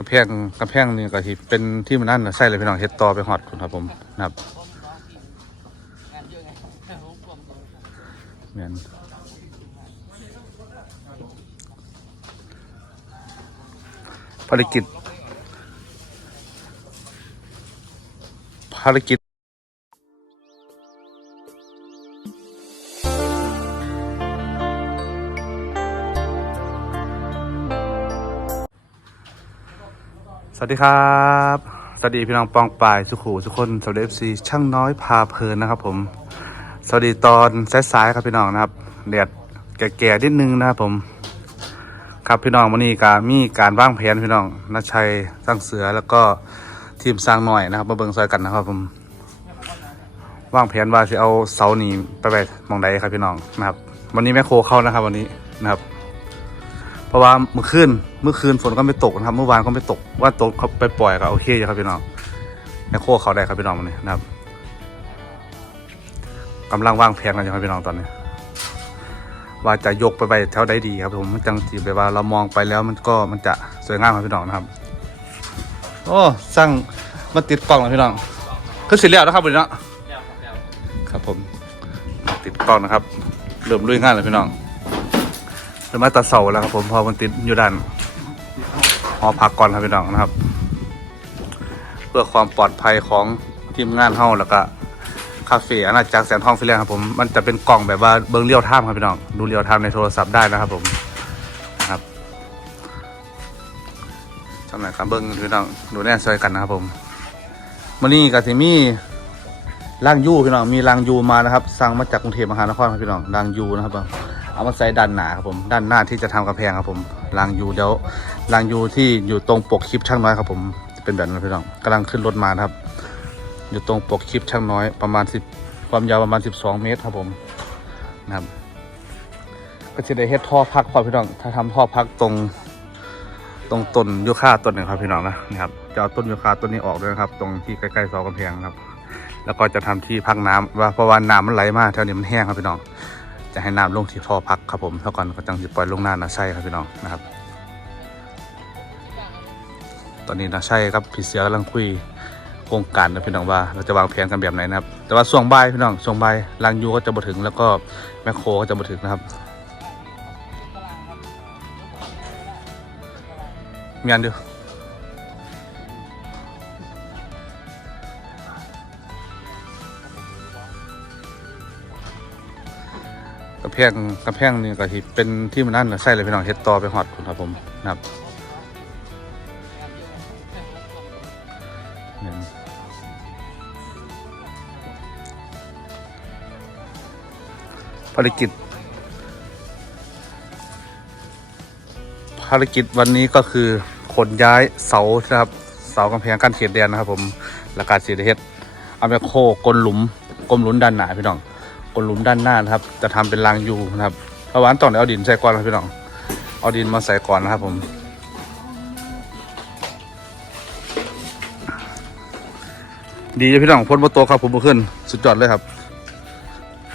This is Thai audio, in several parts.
กระแพงกระแพงนี่ก็ที่เป็นที่มันนั่นนะใส่เลยพี่น้องเฮ็ดต่อไปหอดคุณครับผมนะครับแม่นภารกิจ ภารกิจ สวัสดีครับ สวัสดีพี่น้องปองปายสุขูสุคนสวัสดีเอฟซีช่างน้อยพาเพลินนะครับผม สวัสดีตอนสายๆครับพี่น้องนะครับแดดแก่ๆนิดนึงนะครับผม ครับพี่น้องวันนี้การมีการว่างแผนพี่น้องนัชชัยสร้างเสือแล้วก็ทีมสร้างหน่อยนะครับมาเบิ่งซอยกันนะครับผมว่างแผนว่าจะเอาเสานี่ไปไปมองใดครับพี่น้องนะครับ วันนี้แม่โคเข้านะครับ วันนี้นะครับ เพราะว่าเมื่อคืนเมื่อคืนฝนก็ไม่ตกนะครับ เมื่อวานก็ไม่ตก ว่าตกเขาไปปล่อยก็โอเคอยู่ครับพี่น้องแม่โคเขาได้ครับพี่น้องวันนี้นะครับกำลังวางแผนกันอยู่ครับพี่น้องตอนนี้ ว่าจะยกไปไปแถวใดดีครับผมจังจีบเลยว่าเรามองไปแล้วมันก็มันจะสวยงามครับพี่น้องนะครับ โอ้สร้างมาติดกล้องแล้วพี่น้องคือเสร็จแล้วนะครับวันนี้เนาะครับผม ติดกล้องนะครับ เริ่มลุยงานแล้วพี่น้อง เริ่มมาตัดเสาแล้วครับผมพอมันติดอยู่ด้านหอพักก่อนครับพี่น้องนะครับ เพื่อความปลอดภัยของทีมงานเฮาแล้วก็คาเฟ่อาณาจักรแสนทองฟิลแลนด์ครับผมมันจะเป็นกล่องแบบว่าเบิ้งเลี้ยวท่ามครับพี่น้องดูเลี้ยวท่ามในโทรศัพท์ได้นะครับผมนะครับสำหรับการเบิ้งพี่น้องดูแน่ซอยกันนะครับผมวันนี้กับทีมีล่างยูพี่น้องมีล่างยูมานะครับ สั่งมาจากกรุงเทพมหานครครับพี่น้องล่างยูนะครับผม เอามาใส่ด้านหนาครับผม ด้านหน้าที่จะทำกระแพงครับผมล่างยูเดี๋ยวล่างยูที่อยู่ตรงปกคลิปช่างน้อยครับผมเป็นแบบนั้นพี่น้องกำลังขึ้นรถมาครับ อยู่ตรงปกคลิปช่างน้อยประมาณสิบความยาวประมาณสิบสองเมตรครับผมนะครับก็จะได้เฮ็ดท่อพักพอพี่น้อง ถ้าทำท่อพักตรง ตรงต้นยูคาต้นหนึ่งครับพี่น้องนะนะครับจะเอาต้นยูคาต้นนี้ออกด้วยนะครับ ตรงที่ใกล้ๆเสากำแพงครับ แล้วก็จะทำที่พักน้ำว่าเพราะว่าน้ำมันไหลมากแถวนี้มันแห้งครับพี่น้อง จะให้น้ำลงที่ท่อพักครับผมเท่ากันก็จังจะปล่อยลงหน้านาใช่ครับพี่น้องนะครับ ตอนนี้นาใช่ครับพี่เสือกำลังคุยโครงการนะพี่น้องว่าเราจะวางแผนกันแบบไหนนะครับ แต่ว่าช่วงบายพี่น้องช่วงบายลางยูก็จะมาถึงแล้วก็แมคโครก็จะมาถึงนะครับมีอันเดียว พงกระแพงนี่ก็ที่เป็นที่มันนั่นนะใส่เลยพี่น้องเฮ็ดต่อไปหอดคุณครับผมนะครับภารกิจ ภารกิจวันนี้ก็คือขนย้ายเสานะครับเสากำแพงกั้นเขตแดนนะครับผมและการเสียเฮ็ดเอาแมโคกลหลุมกลมหลุมด้านหนาพี่น้อง กลหลุมด้านหน้านะครับ จะทำเป็นรางยูนะครับเพราะวาอันต้องเอาดินใส่ก่อนครับพี่น้องเอาดินมาใส่ก่อนนะครับผมดีจ้ะพี่น้องพ้นประตครับผมเมื่อคืนสุดยอดเลยครับ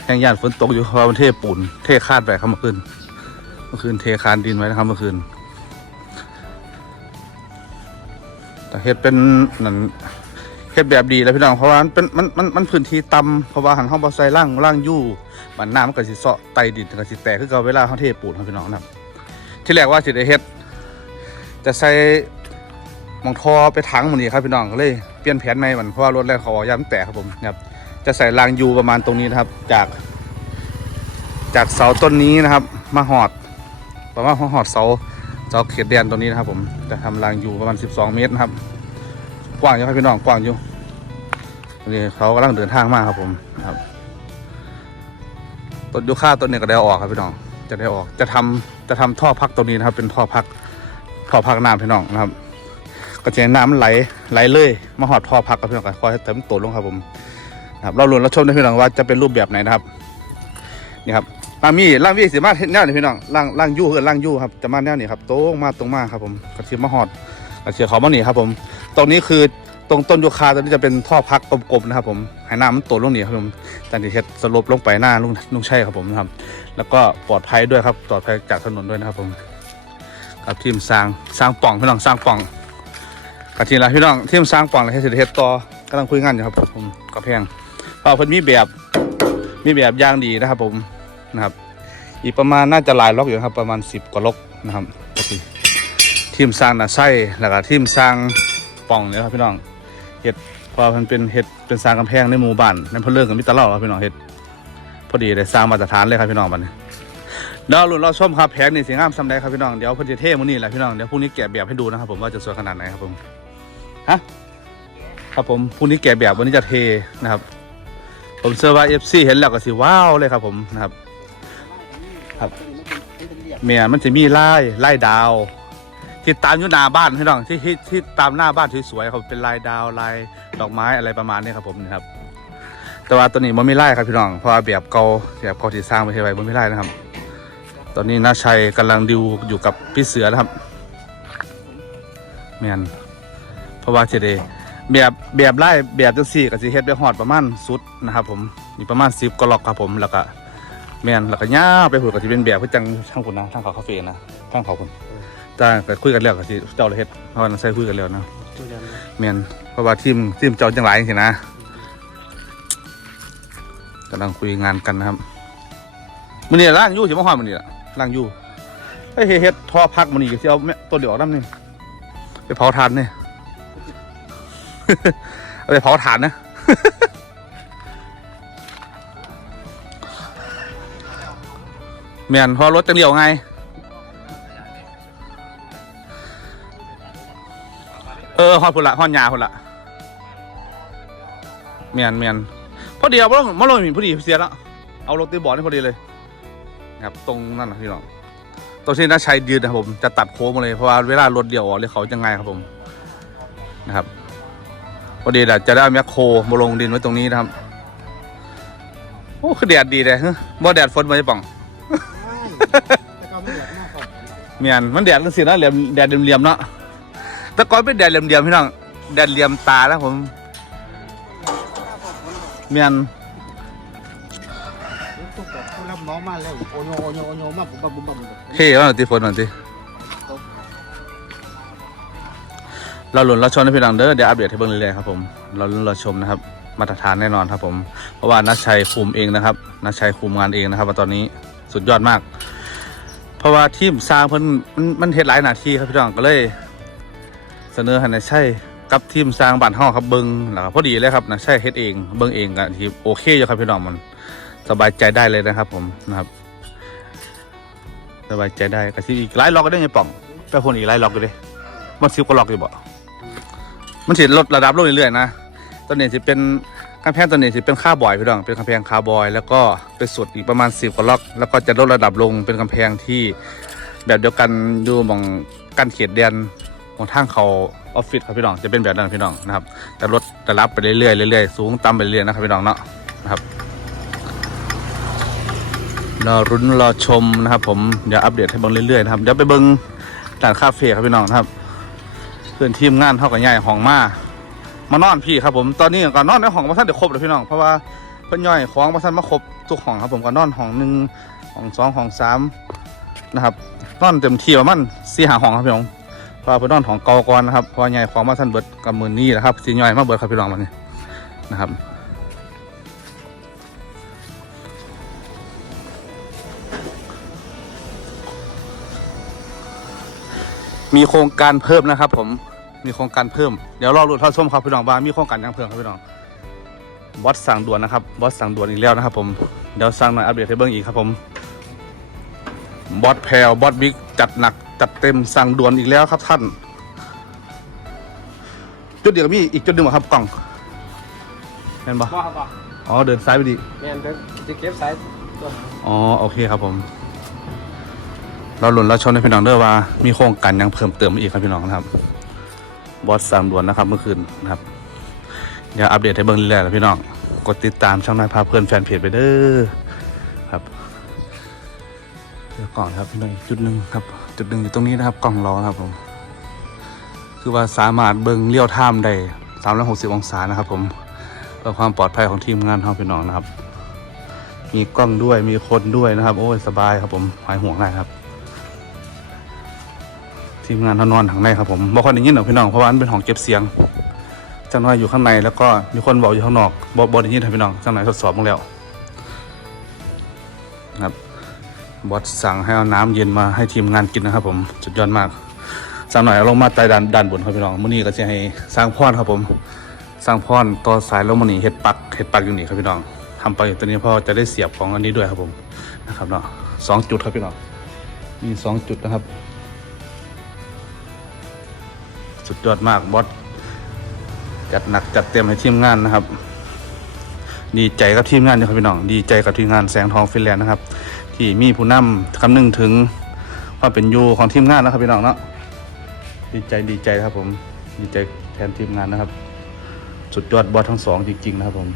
แห้งย่านฝนตกอยู่เพราะมันเทปูนเทคาดไปครับเมื่อคืนเมื่อคืนเทคานดินไว้นะครับเมื่อคืนแต่เฮ็ดเป็นนั่น เฮ็ดแบบดีแล้วพี่น้องเพราะว่ามันเป็นมันมันมันพื้นที่ต่ำเพราะว่าหันห้องบอใส่ล่างล่างยู่มันน้ำมันก็สิเซาะไตดินก็สิแตกคือเก่าเวลาเขาเทปูนครับพี่น้องนะครับที่แรกว่าสิได้เฮ็ดจะใส่มองทอไปถังหมันนี่ครับพี่น้องก็เลยเปลี่ยนแผนใหม่มันเพราะว่ารถแรกเขาเอาย้ำแตกครับผมครับจะใส่รางยูประมาณตรงนี้นะครับ จาก จากเสาต้นนี้นะครับ มาหอดประมาณหอดเสาเสาเขตแดนตรงนี้นะครับ ผมจะทำรางยูประมาณ 12 เมตรนะครับ กว้างอยู่ครับพี่น้องกว้างอยู่นี่เขากำลังเดินทางมาครับผมนะครับต้นยูคาต้นนี้ก็ได้ออกครับพี่น้อง จะได้ออกจะทำจะทำท่อพักตรงนี้นะครับ เป็นท่อพักท่อพักน้ำพี่น้องนะครับ ก็จะให้น้ำมันไหลไหลเลยมาหอดท่อพักกับพี่น้องกันคอยเต็มตัวลงครับผมนะครับเราลุ้นเราชมได้พี่น้องว่าจะเป็นรูปแบบไหนนะครับนี่ครับล่างมีล่างวีสีมาเห็นแนวนี่พี่น้องล่างล่างยู่คือล่างยู่ครับจะมาแนวนี้ครับตรงมาตรงมาครับผมกระเทียมมะฮอดกระเทียมเขามาหนีครับผม ตรงนี้คือตรงต้นยูคาตรงนี้จะเป็นท่อพักกลมๆนะครับ ผมให้น้ำมันตกลงนี่ครับผมแต่ที่เฮ็ดสลบลงไปหน้าลุงลุงใช่ครับผมนะครับ แล้วก็ปลอดภัยด้วยครับปลอดภัยจากถนนด้วยนะครับผมกับทีมสร้างสร้างป่องพี่น้องสร้างป่องกะทีละพี่น้องทีมสร้างปล่องและเฮ็ดเศรษฐเฮ็ดต่อกำลังคุยงานอยู่ครับผมก็แพงเพราะเพิ่นมีแบบมีแบบย่างดีนะครับ ผมนะครับอีกประมาณน่าจะลายล็อกอยู่ครับประมาณ 10 กว่าล็อกนะครับทีมสร้างนะใช่แล้วก็ทีมสร้าง ป่องเนี่ยครับพี่น้องเฮ็ดพอมันเป็นเฮ็ดเป็นสร้างกำแพงในหมู่บ้านนั่นเพิ่นเรื่อกับมิตรเล่าครับพี่น้องเฮ็ดพอดีได้สร้างมาตรฐานเลยครับพี่น้องบัดนี้เดี๋ยวลุ้นรอชมครับแผงนี่สีงามสำใดครับพี่น้องเดี๋ยวเพิ่นจะเท่มื้อนี้แหละพี่น้องเดี๋ยวพรุ่งนี้แกะแบบให้ดูนะครับผมว่าจะสวยขนาดไหนครับผมฮะครับผมพรุ่งนี้แกะแบบวันนี้จะเทนะครับ ผมเชื่อว่า FC เห็นแล้วก็สิว้าวเลยครับผมนะครับ ครับ เมียมันจะมีไลายลายดาว ที่ตามอยู่หน้าบ้านพี่น้องที่ที่ที่ตามหน้าบ้านสวยๆเขาเป็นลายดาวลายดอกไม้อะไรประมาณนี้ครับผมนะครับ แต่ว่าตัวนี้มันไม่ไล่ครับพี่น้องเพราะว่าแบบเก่าแบบเก่าที่สร้างไปเทไหร่มันไม่ไล่นะครับ ตอนนี้น้าชัยกำลังดิวอยู่กับพี่เสือนะครับเมียนเพราะว่าเจเดแบบแบบไล่แบบจังสี่กับสีเฮ็ดไปหอดประมาณสุดนะครับผมมีประมาณสิบกล็อกครับผมแล้วก็เมียนแล้วก็ย่าไปหุ่นกับที่เป็นแบบเพื่อจังช่างคุณนะทางเขาคาเฟ่นะทางเขาคุณ จ้าก็คุยกันแล้วกับที่เจ้าเลยเฮ็ดเพราะว่านาชัยคุยกันแล้วนะเมียนเพราะว่าทีมทีมเจ้าจังหลายสินะกำลังคุยงานกันนะครับมันนี่ล่างอยู่สิมาหอดมันนี่ล่ะล่างอยู่ไอ้ยเฮ็ดท่อพักมันอีกสิเอาแม่ต้นเดียวออกน้ำนี่ไปเผาถ่านเนี่ยเอาไปเผาถ่านนะเมียนเพอรถจังเดียวไง เออฮอดพุ่นละฮอดยาพุ่นละเมียนเมียนพอดีเอามาลงมาลงหินพอดีเสียแล้วเอาลงตีบอร์ดนี่พอดีเลยครับตรงนั่นนะพี่น้องตรงที่น่าใช้ยืนนะครับผมจะตัดโค้งมาเลยเพราะว่าเวลารถเดี่ยวออกเลยเขาจะไงายครับผมนะครับพอดีแหละจะได้เอาแมคโครมาลงดินไว้ตรงนี้นะครับโอ้คือแดดดีเลยฮะบ่แดดฝนมาจะป่องแต่ก็ไม่เหลือมากกว่าเมียนมันแดดจังสินะเหลี่ยมแดดเหลี่ยมๆเนาะ แต่ก่อนเป็นแดดเหลี่ยมๆพี่น้องแดดเหลี่ยมตาแล้วผมเมียนทุกแบบผู้รับน้องมาแล้วโอโยโอโยโอโยมาบุบบับบุบบับบุบเฮ้ยว่าหน่อยตีฝนหน่อยตีเราหลุนเราชมนะพี่น้องเด้อเดี๋ยวอัปเดตให้เบิ่งเรื่อยๆครับผมเราลุนเราชมนะครับมาตรฐานแน่นอนครับผมเพราะว่านัชชัยคุมเองนะครับนัชชัยคุมงานเองนะครับตอนนี้สุดยอดมาก เพราะว่าทีมสร้างเพิ่นมันมันเฮ็ดหลายหน้าที่ครับพี่น้องก็เลย เสนอให้นัชชัยกับทีมสร้างบ้านเฮาครับเบิงแล้วพอดีเลยครับนัชชัยเฮ็ดเองเบิงเองก็ที่โอเคอยู่ครับพี่น้องมันสบายใจได้เลยนะครับ ผมนะครับ สบายใจได้ก็สิอีกหลายล็อกก็ได้ไงป่องไปคนอีกหลายล็อกก็เลยมันซิวก็ล็อกอยู่บ่มันสิลดระดับลงเรื่อยๆนะตอนนี้สิเป็นกำแพงตอนนี้สิเป็นค่าบอยพี่น้องเป็นกำแพงคาบอย แล้วก็เป็นสุดอีกประมาณสิบกว่าล็อก แล้วก็จะลดระดับลงเป็นกำแพงที่แบบเดียวกันดูมองกันเขตแดน ของทางเขาออฟฟิศครับพี่น้องจะเป็นแบบนั้นพี่น้องนะครับจะลดระดับไปเรื่อยๆเรื่อยๆสูงต่ำไปเรื่อยๆนะครับพี่น้องเนาะนะครับรอรุ้นรอชมนะครับ ผมเดี๋ยวอัปเดตให้เบิ่งเรื่อยๆนะครับเดี๋ยวไปเบิ่งร้านคาเฟ่ครับพี่น้องนะครับเพื่อนทีมงานเท่ากับใหญ่ห้องมามานอนพี่ครับผมตอนนี้ก็นอนในห้องมาท่านเดี๋ยวครบเลยพี่น้องเพราะว่าเพิ่อนย่อยของมาท่านมาครบทุกห้องครับผมก็นอนห้องหนึ่งห้องสองห้องสามนะครับนอนเต็มที่ประมาณสี่ห้าห้องครับพี่น้อง พาเพิ่นนอนห้องเก่าก่อนนะครับพราะว่าใหญ่ของมาท่านเบิดกับมือนี้นะครับสีย่อยมาเบิดครับพี่น้องมันนี้นะครับมีโครงการเพิ่มนะครับ ผมมีโครงการเพิ่มเดี๋ยวรอรุ้นทอดส้มครับพี่น้องว่ามีโครงการยังเพิ่มครับพี่น้องบอสสั่งด่วนนะครับบอสสั่งด่วนอีกแล้วนะครับ ผมเดี๋ยวสั่งหน่อยอัปเดตให้เบิ่งอีกครับผมบอสแพลวบอสบิ๊กจัดหนัก จัดเต็มสั่งด่วนอีกแล้วครับท่าน จุดเดียวกับมีอีกจุดหนึ่งเหรอครับกล่องเห็นปะว่าครับอ๋อเดินซ้ายไปดี แมนจะเก็บสายตัวอ๋อโอเคครับผม เราหลุนเราชนในพี่น้องเด้อว่า มีโครงการยังเพิ่มเติมอีกครับพี่น้องนะครับ บอสสามด่วนนะครับเมื่อคืนนะครับเดี๋ยวอัปเดตให้เบิ่งเรื่อยๆนะพี่น้องกดติดตามช่องนายพาเพื่อนแฟนเพจไปเด้อครับเดี๋ยวก่อนครับพี่น้องอีกจุดหนึ่งครับ จุดหนึ่งอยู่ตรงนี้นะครับกล่องล้อนะครับผม คือว่าสามารถเบิงเลี้ยวท่ามได้สามร้อยหกสิบองศานะครับ ผมเพื่อความปลอดภัยของทีมงานเฮาพี่น้องนะครับ มีกล้องด้วยมีคนด้วยนะครับ โอ้ยสบายครับผมหายห่วงได้ครับ ทีมงานเขานอนทางในครับผมบ่ค่อยได้ยินหรอกพี่น้องเพราะว่ามันเป็นห้องเก็บเสียงจังน้อยอยู่ข้างในแล้วก็มีคนบอกอยู่ข้างนอกบ่บ่ได้ยินครับพี่น้องจังหนทดสอบมาแล้วครับ บอสสั่งให้เอาน้ำเย็นมาให้ทีมงานกินนะครับผมสุดยอดมากสั่งหน่อยลงมาใต้ด้านด้านบนครับพี่น้องมื้อนี้ก็จะให้สร้างพรครับผม สร้างพรต่อสายลงมานี่เฮ็ดปักเฮ็ดปักอยู่นี่ครับพี่น้องทำไปตัวนี้เพอจะได้เสียบของอันนี้ด้วยครับผมนะครับเนาะสองจุดครับพี่น้องมีสองจุดนะครับ สุดยอดมากบอสจัดหนักจัดเต็มให้ทีมงานนะครับ ดีใจกับทีมงานนี่ครับพี่น้อง ดีใจกับทีมงานแสงทองฟินแลนด์นะครับ ที่มีผู้นำคำนึงถึงความเป็นอยู่ของทีมงานนะครับพี่น้องเนาะดีใจดีใจครับผมดีใจแทนทีมงานนะครับ สุดยอดบอสทั้งสองจริงๆนะครับผม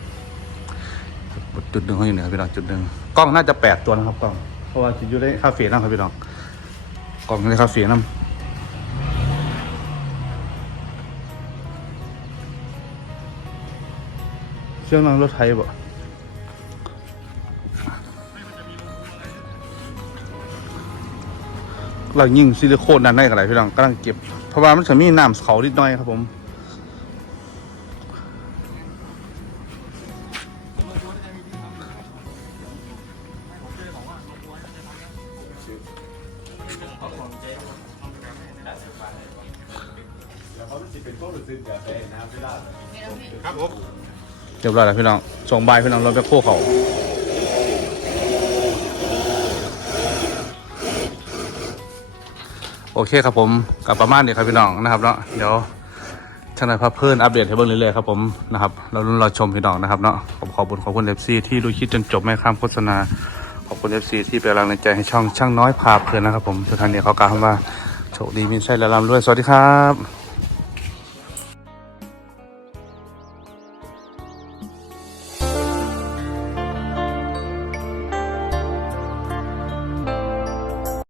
จุดหนึ่งเขาอยู่เหนือพี่น้องจุดหนึ่งกล้องน่าจะแปดตัวนะครับกล้องเพราะว่าจะอยู่ในคาเฟ่นะครับพี่น้องกล้องในคาเฟ่น้ำเชื่องนั่งรถไทยบ่ เรายิ่งซิลิโคนด้านในกันไรพี่น้องกำลังเก็บ เพราะว่ามันจะมีน้ำเขานิดหน่อยครับผมครับผมเรียบร้อยแล้วพี่น้องส่งใบายพี่น้องเราไปโค้เขา โอเคครับผมกับประมาณนี้ครับพี่น้องนะครับเนาะเดี๋ยวช่างนายพระเพื่อนอัปเดตให้เบิ่งเรื่อยๆครับผมนะครับเราลุ้นเราชมพี่น้องนะครับเนาะผมขอบคุณขอบคุณเอฟซีที่ดูคลิปจนจบไม่ข้ามโฆษณาขอบคุณเอฟซีที่เป็นกำลังใจให้ช่องช่างน้อยพาเพลินนะครับผมสุดท้ายนี้เขากล่าวว่าโชคดีมีชัยและรำรวยสวัสดีครับ